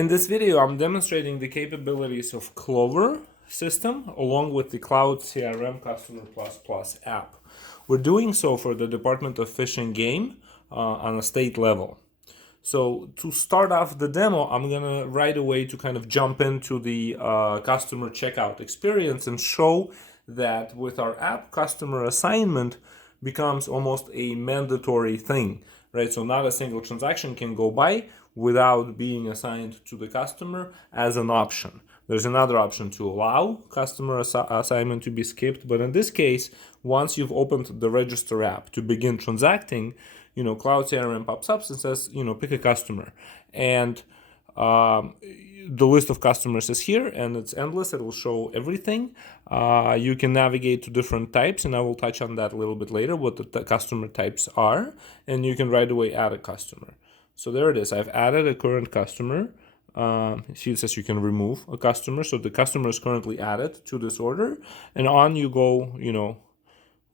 In this video, I'm demonstrating the capabilities of Clover system along with the Cloud CRM Customer ++ app. We're doing so for the Department of Fish and Game on a state level. So to start off the demo, I'm gonna right away to kind of jump into the customer checkout experience and show that with our app, customer assignment becomes almost a mandatory thing, right? So not a single transaction can go by without being assigned to the customer as an option. There's another option to allow customer assignment to be skipped, but in this case, once you've opened the register app to begin transacting, Cloud CRM pops up and says, pick a customer. And the list of customers is here and it's endless. It will show everything. You can navigate to different types, and I will touch on that a little bit later, what the customer types are. And you can right away add a customer. So there it is. I've added a current customer. See, it says you can remove a customer. So the customer is currently added to this order. And on you go,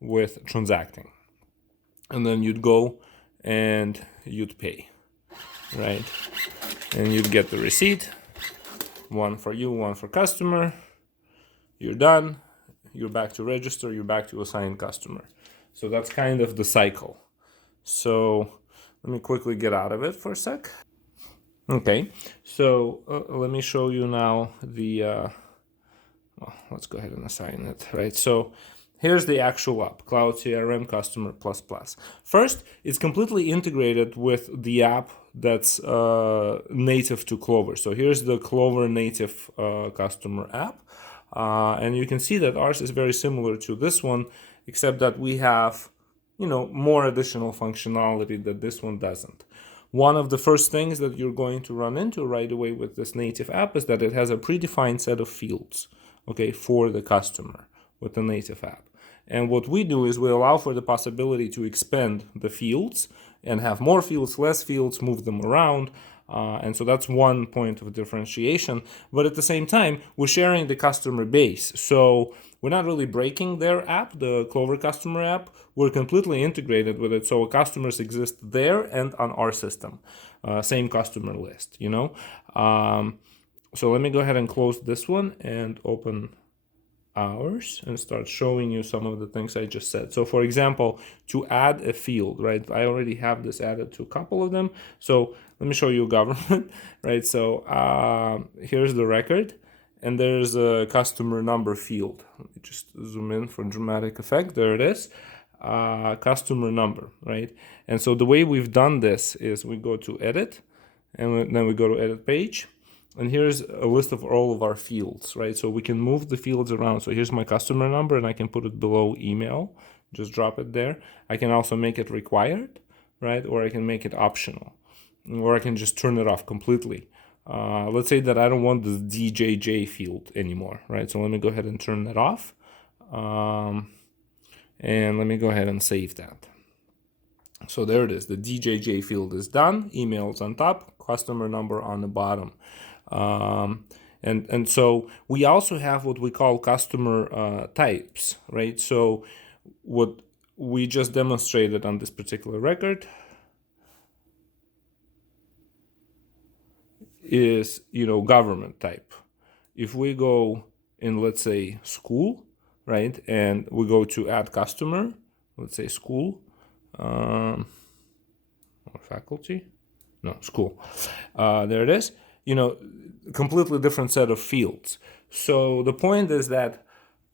with transacting. And then you'd go and you'd pay, right? And you'd get the receipt. One for you, one for customer. You're done. You're back to register. You're back to assign customer. So that's kind of the cycle. So let me quickly get out of it for a sec. Okay, so let me show you now the, let's go ahead and assign it, right? So here's the actual app, Cloud CRM Customer ++. First, it's completely integrated with the app that's native to Clover. So here's the Clover native customer app. And you can see that ours is very similar to this one, except that we have more additional functionality that this one doesn't. One of the first things that you're going to run into right away with this native app is that it has a predefined set of fields, okay, for the customer with the native app. And what we do is we allow for the possibility to expand the fields and have more fields, less fields, move them around. And so that's one point of differentiation. But at the same time, we're sharing the customer base. So we're not really breaking their app, the Clover customer app. We're completely integrated with it. So customers exist there and on our system. Same customer list, So let me go ahead and close this one and open ours and start showing you some of the things I just said. So for example, to add a field, right? I already have this added to a couple of them. So let me show you government, right? So here's the record and there's a customer number field. Let me just zoom in for dramatic effect. There it is, customer number, right? And so the way we've done this is we go to edit and then we go to edit page. And here's a list of all of our fields, right? So we can move the fields around. So here's my customer number and I can put it below email, just drop it there. I can also make it required, right? Or I can make it optional, or I can just turn it off completely. Let's say that I don't want the DJJ field anymore, right? So let me go ahead and turn that off. And let me go ahead and save that. So there it is. The DJJ field is done. Email's on top, customer number on the bottom. And so we also have what we call customer types, right? So what we just demonstrated on this particular record is, government type. If we go in, let's say, school, right? And we go to add customer, let's say school, or faculty, no, school. There it is. Completely different set of fields. So the point is that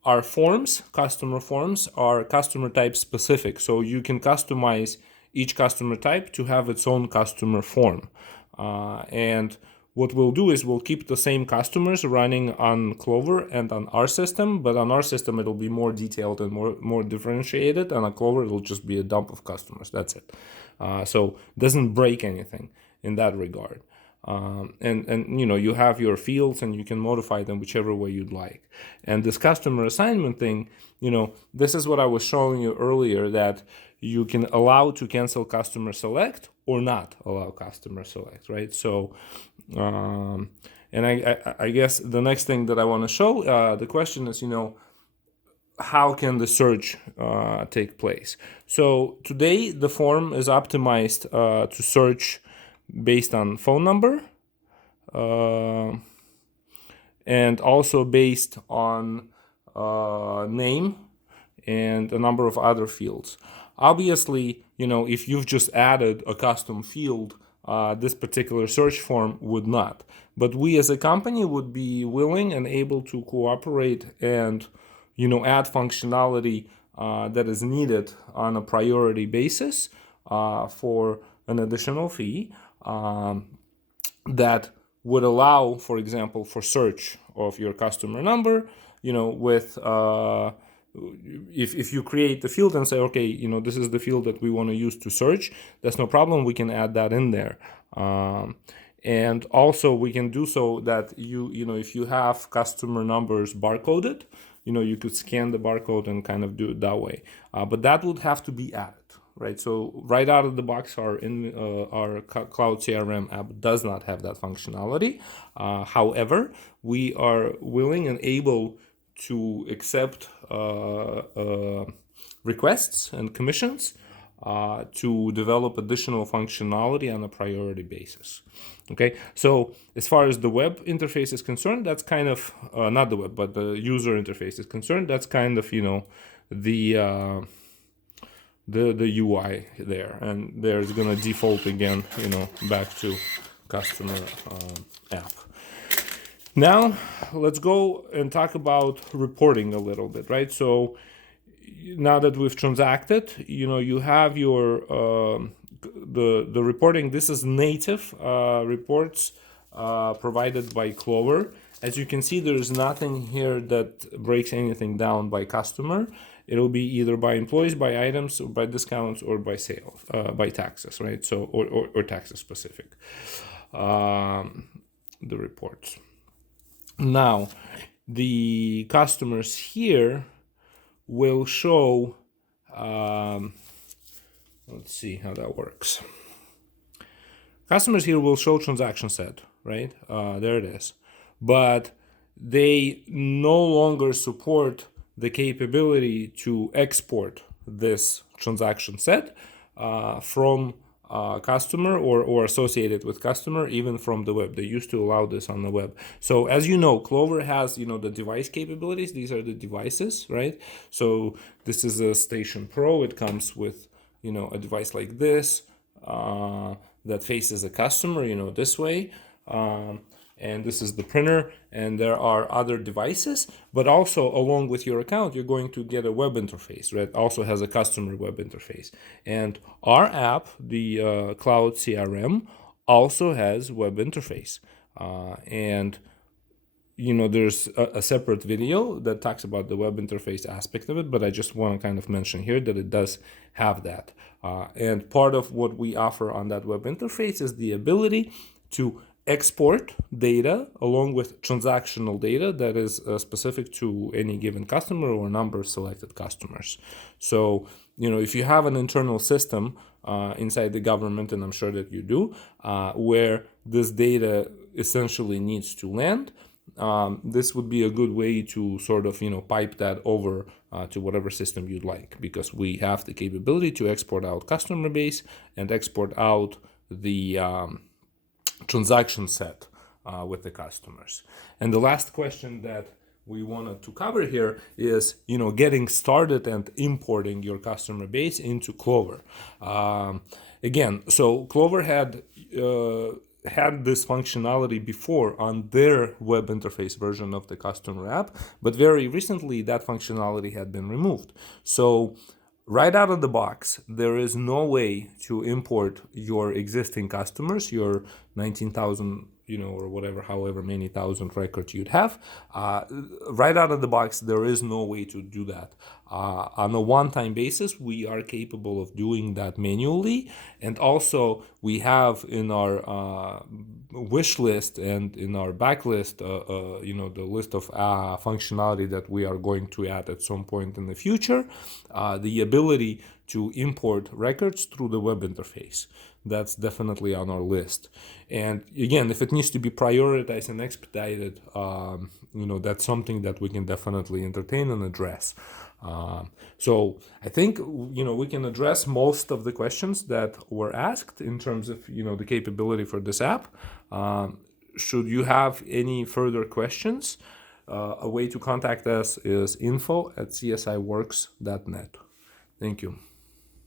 our forms, customer forms, are customer type specific. So you can customize each customer type to have its own customer form. And what we'll do is we'll keep the same customers running on Clover and on our system, but on our system it'll be more detailed and more differentiated, and on Clover it'll just be a dump of customers. That's it. So it doesn't break anything in that regard. And you have your fields and you can modify them whichever way you'd like. And this customer assignment thing, this is what I was showing you earlier, that you can allow to cancel customer select or not allow customer select, right? So and I guess the next thing that I want to show, the question is, how can the search take place? So today the form is optimized to search based on phone number, and also based on name and a number of other fields. Obviously, if you've just added a custom field, this particular search form would not. But we as a company would be willing and able to cooperate and, add functionality that is needed on a priority basis for an additional fee that would allow, for example, for search of your customer number, with if you create the field and say, okay, this is the field that we want to use to search, that's no problem. We can add that in there. And also we can do so that if you have customer numbers barcoded, you could scan the barcode and kind of do it that way. But that would have to be added. Right, so right out of the box, our Cloud CRM app does not have that functionality. However, we are willing and able to accept requests and commissions to develop additional functionality on a priority basis. Okay, so as far as the web interface is concerned, that's kind of not the web, but the user interface is concerned. That's kind of the UI there, and there's gonna default again, back to customer app. Now let's go and talk about reporting a little bit, right? So now that we've transacted, you have your the reporting. This is native reports provided by Clover. As you can see, there's nothing here that breaks anything down by customer. It'll be either by employees, by items, or by discounts, or by sales, by taxes, right? So, or taxes specific, the reports. Now, the customers here will show, let's see how that works. Customers here will show transaction set, right? There it is. But they no longer support the capability to export this transaction set from customer or associated with customer, even from the web. They used to allow this on the web. So as you know, Clover has, the device capabilities. These are the devices, right? So this is a Station Pro. It comes with, a device like this that faces a customer, this way. And this is the printer, and there are other devices, but also along with your account, you're going to get a web interface, right? Also has a customer web interface. And our app, the Cloud CRM, also has web interface. And there's a separate video that talks about the web interface aspect of it, but I just want to kind of mention here that it does have that. And part of what we offer on that web interface is the ability to export data along with transactional data that is specific to any given customer or number of selected customers. So, if you have an internal system inside the government, and I'm sure that you do, where this data essentially needs to land, this would be a good way to sort of, pipe that over to whatever system you'd like, because we have the capability to export out customer base and export out the transaction set with the customers. And the last question that we wanted to cover here is, getting started and importing your customer base into Clover. Again, so Clover had this functionality before on their web interface version of the customer app, but very recently that functionality had been removed. So right out of the box, there is no way to import your existing customers, your 19,000, or whatever, however many thousand records you'd have. Right out of the box, there is no way to do that. On a one-time basis, we are capable of doing that manually. And also, we have in our wish list and in our backlist, the list of functionality that we are going to add at some point in the future, the ability to import records through the web interface. That's definitely on our list. And again, if it needs to be prioritized and expedited, that's something that we can definitely entertain and address. So I think, we can address most of the questions that were asked in terms of, the capability for this app. should you have any further questions, a way to contact us is info@csiworks.net. Thank you.